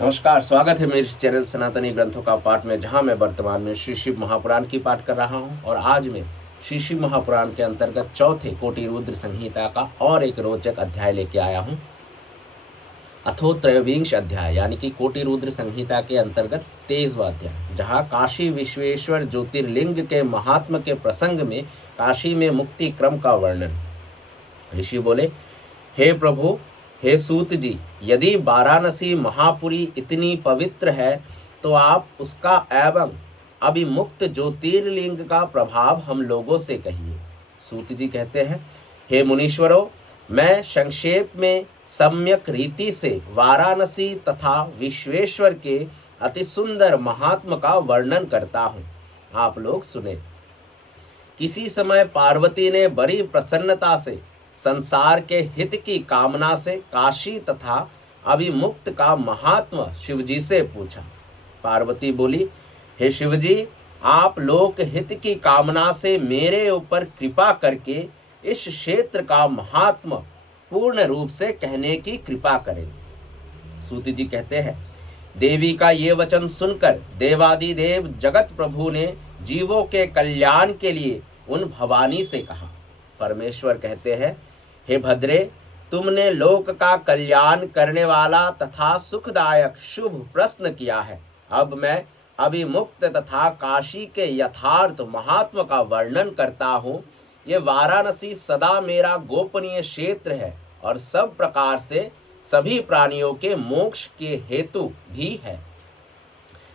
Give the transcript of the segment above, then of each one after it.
नमस्कार, स्वागत है मेरे इस चैनल सनातनी ग्रंथों का पाठ में, जहां मैं वर्तमान में श्री शिव महापुराण की पाठ कर रहा हूं। और आज मैं श्री शिव महापुराण के अंतर्गत चौथे कोटि रुद्र संहिता का और एक रोचक अध्याय लेके आया हूं। अथो त्रयोविंश अध्याय यानी कि कोटि रुद्र संहिता के अंतर्गत 23वां अध्याय, जहाँ काशी विश्वेश्वर ज्योतिर्लिंग के महात्म के प्रसंग में काशी में मुक्ति क्रम का वर्णन। ऋषि बोले, हे प्रभु, हे सूत जी, यदि वाराणसी महापुरी इतनी पवित्र है तो आप उसका एवं अभिमुक्त ज्योतिर्लिंग का प्रभाव हम लोगों से कहिए। सूत जी कहते हैं, हे मुनीश्वरों, मैं संक्षेप में सम्यक रीति से वाराणसी तथा विश्वेश्वर के अति सुंदर महात्म का वर्णन करता हूँ, आप लोग सुने। किसी समय पार्वती ने बड़ी प्रसन्नता से संसार के हित की कामना से काशी तथा अभिमुक्त का महात्म शिवजी से पूछा। पार्वती बोली, हे शिवजी, आप लोक हित की कामना से मेरे ऊपर कृपा करके इस क्षेत्र का महात्म पूर्ण रूप से कहने की कृपा करें। सूत जी कहते हैं, देवी का ये वचन सुनकर देवादिदेव जगत प्रभु ने जीवों के कल्याण के लिए उन भवानी से कहा। परमेश्वर कहते हैं, हे भद्रे, तुमने लोक का कल्याण करने वाला तथा सुखदायक शुभ प्रश्न किया है। अब मैं अभिमुक्त तथा काशी के यथार्थ महात्म का वर्णन करता हूँ। ये वाराणसी सदा मेरा गोपनीय क्षेत्र है और सब प्रकार से सभी प्राणियों के मोक्ष के हेतु भी है।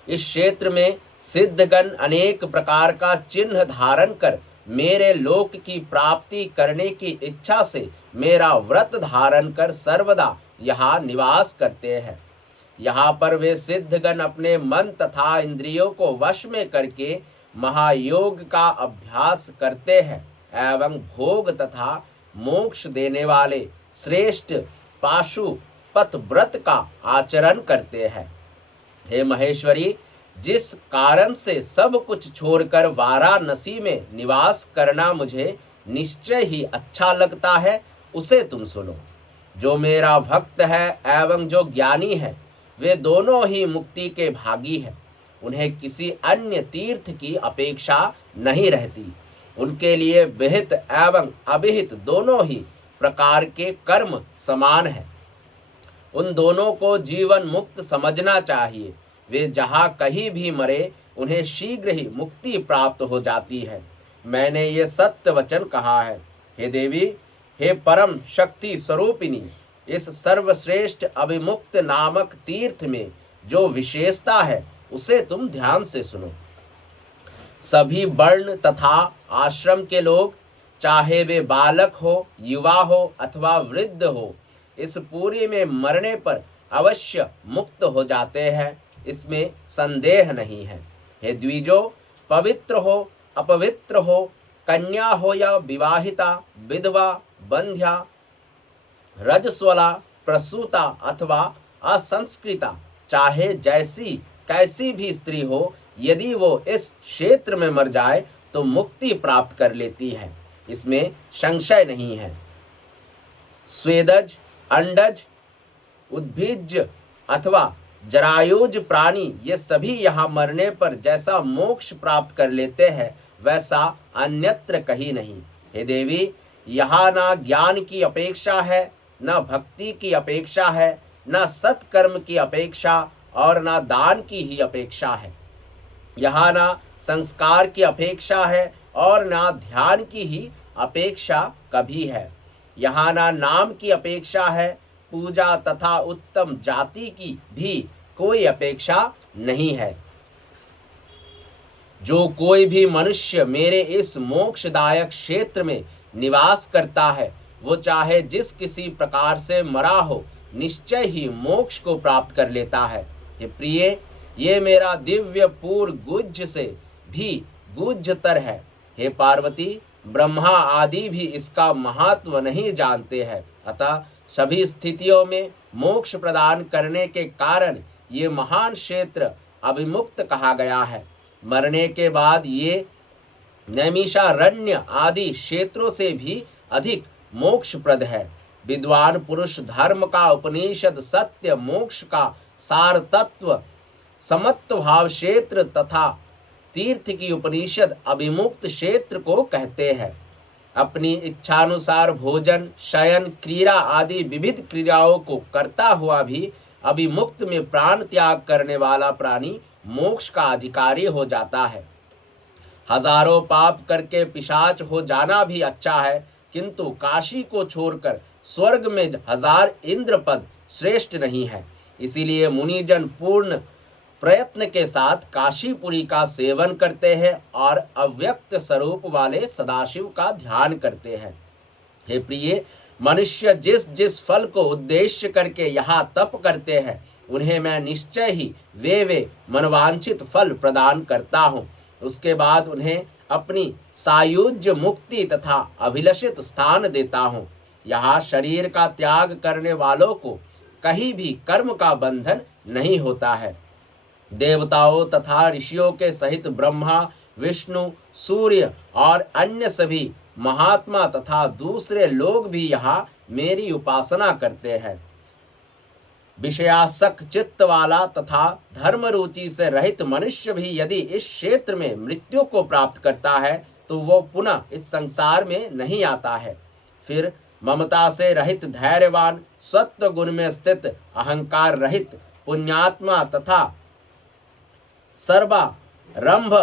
इस क्षेत्र में सिद्धगण अनेक प्रकार का चिन्ह धारण कर मेरे लोक की प्राप्ति करने की इच्छा से मेरा व्रत धारण कर सर्वदा यहाँ निवास करते हैं। यहाँ पर वे सिद्धगण अपने मन तथा इंद्रियों को वश में करके महायोग का अभ्यास करते हैं एवं भोग तथा मोक्ष देने वाले श्रेष्ठ पाशुपत व्रत का आचरण करते हैं। हे महेश्वरी, जिस कारण से सब कुछ छोड़कर वाराणसी में निवास करना मुझे निश्चय ही अच्छा लगता है, उसे तुम सुनो। जो मेरा भक्त है एवं जो ज्ञानी है, वे दोनों ही मुक्ति के भागी हैं। उन्हें किसी अन्य तीर्थ की अपेक्षा नहीं रहती। उनके लिए विहित एवं अविहित दोनों ही प्रकार के कर्म समान है। उन दोनों को जीवन मुक्त समझना चाहिए। वे जहाँ कहीं भी मरे, उन्हें शीघ्र ही मुक्ति प्राप्त हो जाती है। मैंने ये सत्य वचन कहा है। हे देवी, हे परम शक्ति स्वरूपिणी, इस सर्वश्रेष्ठ अभिमुक्त नामक तीर्थ में जो विशेषता है, उसे तुम ध्यान से सुनो। सभी वर्ण तथा आश्रम के लोग, चाहे वे बालक हो, युवा हो अथवा वृद्ध हो, इस पूरी में मरने पर अवश्य मुक्त हो जाते हैं, इसमें संदेह नहीं है। हे द्विजो, पवित्र हो अपवित्र हो, कन्या हो या विवाहिता, विधवा, बंध्या, रजस्वला, प्रसूता अथवा असंस्कृता, चाहे जैसी कैसी भी स्त्री हो, यदि वो इस क्षेत्र में मर जाए तो मुक्ति प्राप्त कर लेती है, इसमें संशय नहीं है। स्वेदज, अंडज, उद्भिज अथवा जरायुज प्राणी, ये सभी यहाँ मरने पर जैसा मोक्ष प्राप्त कर लेते हैं, वैसा अन्यत्र कहीं नहीं। हे देवी, यहाँ ना ज्ञान की अपेक्षा है, न भक्ति की अपेक्षा है, न सत्कर्म की अपेक्षा और न दान की ही अपेक्षा है। यहाँ ना संस्कार की अपेक्षा है और ना ध्यान की ही अपेक्षा कभी है। यहाँ ना नाम की अपेक्षा है, पूजा तथा उत्तम जाति की भी कोई अपेक्षा नहीं है। जो कोई भी मनुष्य मेरे इस मोक्षदायक क्षेत्र में निवास करता है, वो चाहे जिस किसी प्रकार से मरा हो, निश्चय ही मोक्ष को प्राप्त कर लेता है। हे प्रिय, ये मेरा दिव्य पूर्व गुज्ज से भी गुज्जतर है। हे पार्वती, ब्रह्मा आदि भी इसका महत्व नहीं जानते हैं। अतः सभी स्थितियों में मोक्ष प्रदान करने के कारण ये महान क्षेत्र अभिमुक्त कहा गया है। मरने के बाद ये नैमिषारण्य आदि क्षेत्रों से भी अधिक मोक्षप्रद है। विद्वान पुरुष धर्म का उपनिषद सत्य मोक्ष का सार तत्व समत्व भाव क्षेत्र तथा तीर्थ की उपनिषद अभिमुक्त क्षेत्र को कहते हैं। अपनी इच्छानुसार भोजन, शयन, क्रीड़ा आदि विविध क्रियाओं को करता हुआ भी अभिमुक्त में प्राण त्याग करने वाला प्राणी मोक्ष का अधिकारी हो जाता है। हजारों पाप करके पिशाच हो जाना भी अच्छा है, किंतु काशी को छोड़कर स्वर्ग में 1000 इंद्र पद श्रेष्ठ नहीं है। इसीलिए मुनिजन पूर्ण प्रयत्न के साथ काशीपुरी का सेवन करते हैं और अव्यक्त स्वरूप वाले सदाशिव का ध्यान करते हैं। हे प्रिय, मनुष्य जिस जिस फल को उद्देश्य करके यहाँ तप करते हैं, उन्हें मैं निश्चय ही वे मनवांछित फल प्रदान करता हूँ। उसके बाद उन्हें अपनी सायुज्य मुक्ति तथा अभिलषित स्थान देता हूँ। यहाँ शरीर का त्याग करने वालों को कहीं भी कर्म का बंधन नहीं होता है। देवताओं तथा ऋषियों के सहित ब्रह्मा, विष्णु, सूर्य और अन्य सभी महात्मा तथा दूसरे लोग भी यहाँ मेरी उपासना करते हैं। विषयासक्त चित्त वाला तथा धर्म रुचि से रहित मनुष्य भी यदि इस क्षेत्र में मृत्यु को प्राप्त करता है तो वो पुनः इस संसार में नहीं आता है। फिर ममता से रहित धैर्यवान, सत्व गुण में स्थित, अहंकार रहित पुण्यात्मा तथा सर्वारंभ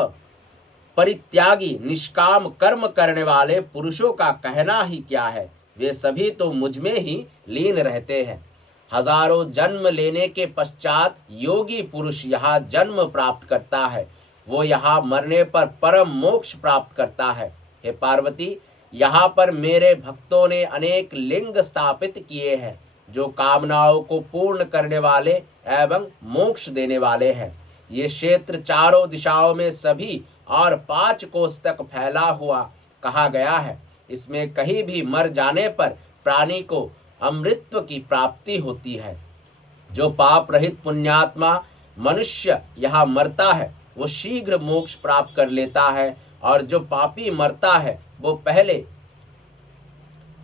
परित्यागी निष्काम कर्म करने वाले पुरुषों का कहना ही क्या है, वे सभी तो मुझ में ही लीन रहते हैं। हजारों जन्म लेने के पश्चात योगी पुरुष यहाँ जन्म प्राप्त करता है, वो यहाँ मरने पर परम मोक्ष प्राप्त करता है। हे पार्वती, यहाँ पर मेरे भक्तों ने अनेक लिंग स्थापित किए हैं, जो कामनाओं को पूर्ण करने वाले एवं मोक्ष देने वाले हैं। ये क्षेत्र चारों दिशाओं में सभी और 5 कोस तक फैला हुआ कहा गया है। इसमें कहीं भी मर जाने पर प्राणी को अमृतत्व की प्राप्ति होती है। जो पाप रहित पुण्यात्मा मनुष्य यहाँ मरता है, वो शीघ्र मोक्ष प्राप्त कर लेता है, और जो पापी मरता है वो पहले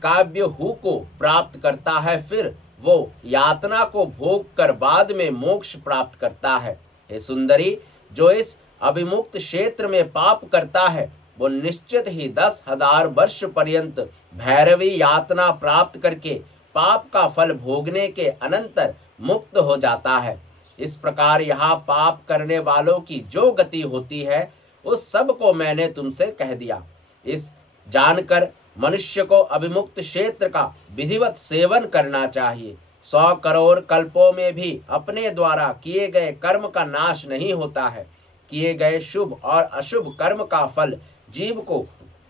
काव्य हु को प्राप्त करता है, फिर वो यातना को भोग कर बाद में मोक्ष प्राप्त करता है। हे सुंदरी, जो इस अभिमुक्त क्षेत्र में पाप करता है, वो निश्चित ही 10,000 वर्ष पर्यंत भैरवी यातना प्राप्त करके पाप का फल भोगने के अनंतर मुक्त हो जाता है। इस प्रकार यहाँ पाप करने वालों की जो गति होती है, उस सब को मैंने तुमसे कह दिया। इस जानकर मनुष्य को अभिमुक्त क्षेत्र का विधिवत सेवन करना चाहिए। 100 करोड़ कल्पों में भी अपने द्वारा किए गए कर्म का नाश नहीं होता है। किए गए शुभ और अशुभ कर्म का फल जीव को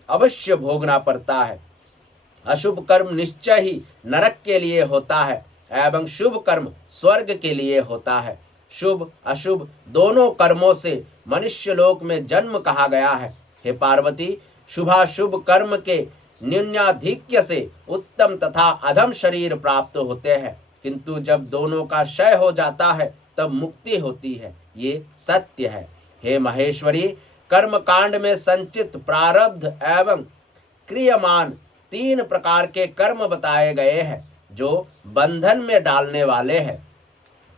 अवश्य भोगना पड़ता है। अशुभ कर्म निश्चय ही नरक के लिए होता है एवं शुभ कर्म स्वर्ग के लिए होता है। शुभ अशुभ दोनों कर्मों से मनुष्य लोक में जन्म कहा गया है। हे पार्वती, शुभाशुभ कर्म के न्यूनाधिक्य से उत्तम तथा अधम शरीर प्राप्त होते हैं, किंतु जब दोनों का क्षय हो जाता है तब मुक्ति होती है। ये सत्य है। हे महेश्वरी, कर्म कांड में संचित प्रारब्ध एवं क्रियमान 3 प्रकार के कर्म बताए गए हैं, जो बंधन में डालने वाले हैं।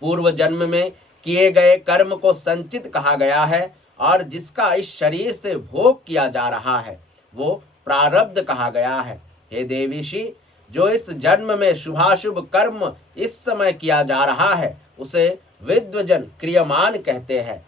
पूर्व जन्म में किए गए कर्म को संचित कहा गया है, और जिसका इस शरीर से भोग किया जा रहा है वो प्रारब्ध कहा गया है। हे देवीशी, जो इस जन्म में शुभाशुभ कर्म इस समय किया जा रहा है, उसे विद्वजन क्रियमान कहते हैं।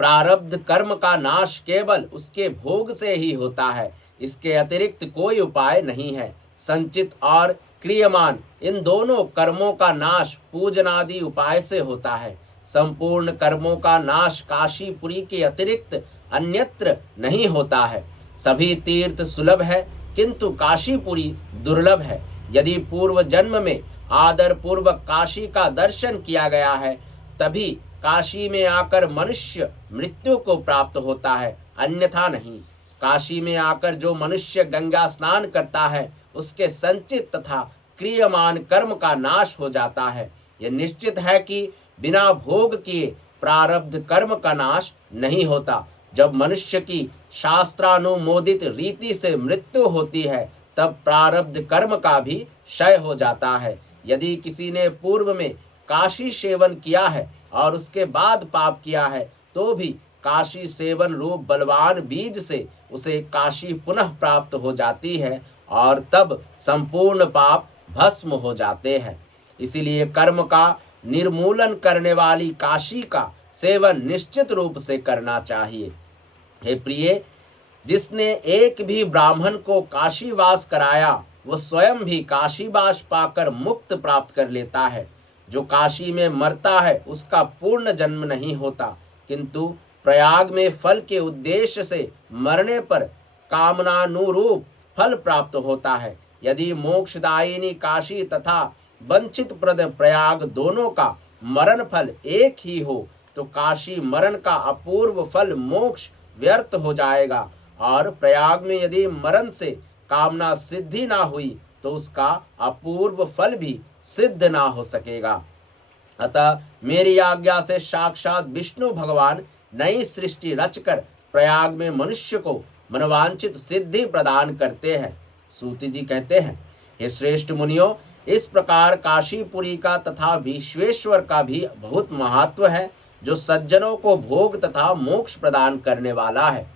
प्रारब्ध कर्म का नाश केवल उसके भोग से ही होता है, इसके अतिरिक्त कोई उपाय नहीं है। संचित और क्रियमान इन दोनों कर्मों का नाश पूजनादि उपाय से होता है। संपूर्ण कर्मों का नाश काशीपुरी के अतिरिक्त अन्यत्र नहीं होता है। सभी तीर्थ सुलभ है, किंतु काशीपुरी दुर्लभ है। यदि पूर्व जन्म में आदर पूर्वक काशी का दर्शन किया गया है, तभी काशी में आकर मनुष्य मृत्यु को प्राप्त होता है, अन्यथा नहीं। काशी में आकर जो मनुष्य गंगा स्नान करता है, उसके संचित तथा क्रियमान कर्म का नाश हो जाता है। यह निश्चित है कि बिना भोग किए प्रारब्ध कर्म का नाश नहीं होता। जब मनुष्य की शास्त्रानुमोदित रीति से मृत्यु होती है, तब प्रारब्ध कर्म का भी क्षय हो जाता है। यदि किसी ने पूर्व में काशी सेवन किया है और उसके बाद पाप किया है तो भी काशी सेवन रूप बलवान बीज से उसे काशी पुनः प्राप्त हो जाती है और तब संपूर्ण पाप भस्म हो जाते हैं। इसीलिए कर्म का निर्मूलन करने वाली काशी का सेवन निश्चित रूप से करना चाहिए। हे प्रिय, जिसने एक भी ब्राह्मण को काशीवास कराया वो स्वयं भी काशीवास पाकर मुक्त प्राप्त कर लेता है। जो काशी में मरता है उसका पूर्ण जन्म नहीं होता, किंतु प्रयाग में फल के उद्देश्य से मरने पर कामनानुरूप फल प्राप्त होता है। यदि मोक्षदायिनी काशी तथा वंचित प्रद प्रयाग दोनों का मरण फल एक ही हो तो काशी मरण का अपूर्व फल मोक्ष व्यर्थ हो जाएगा, और प्रयाग में यदि मरण से कामना सिद्धि ना हुई तो उसका अपूर्व फल भी सिद्ध ना हो सकेगा। अतः मेरी आज्ञा से साक्षात विष्णु भगवान नई सृष्टि रचकर प्रयाग में मनुष्य को मनवांचित सिद्धि प्रदान करते हैं। सूति जी कहते हैं, हे श्रेष्ठ मुनियों, इस प्रकार काशीपुरी का तथा विश्वेश्वर का भी बहुत महत्व है, जो सज्जनों को भोग तथा मोक्ष प्रदान करने वाला है।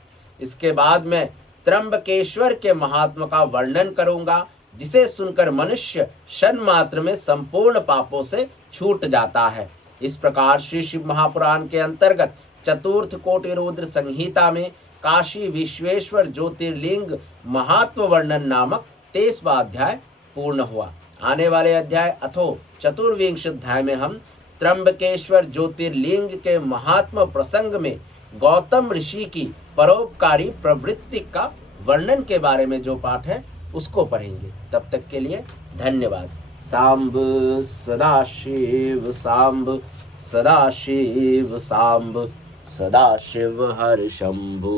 इसके बाद मैं त्र्यंबकेश्वर के महात्मा का वर्णन करूंगा, जिसे सुनकर मनुष्य क्षण मात्र में संपूर्ण पापों से छूट जाता है। इस प्रकार श्री शिव महापुराण के अंतर्गत चतुर्थ कोटि रुद्र संहिता में काशी विश्वेश्वर ज्योतिर्लिंग महात्व वर्णन नामक 23वां अध्याय पूर्ण हुआ। आने वाले अध्याय अथो चतुर्विंश अध्याय में हम त्र्यंबकेश्वर ज्योतिर्लिंग के महात्म प्रसंग में गौतम ऋषि की परोपकारी प्रवृत्ति का वर्णन के बारे में जो पाठ है उसको पढ़ेंगे। तब तक के लिए धन्यवाद। सांब सदाशिव सांब सदाशिव सांब सदाशिव हर शंभु।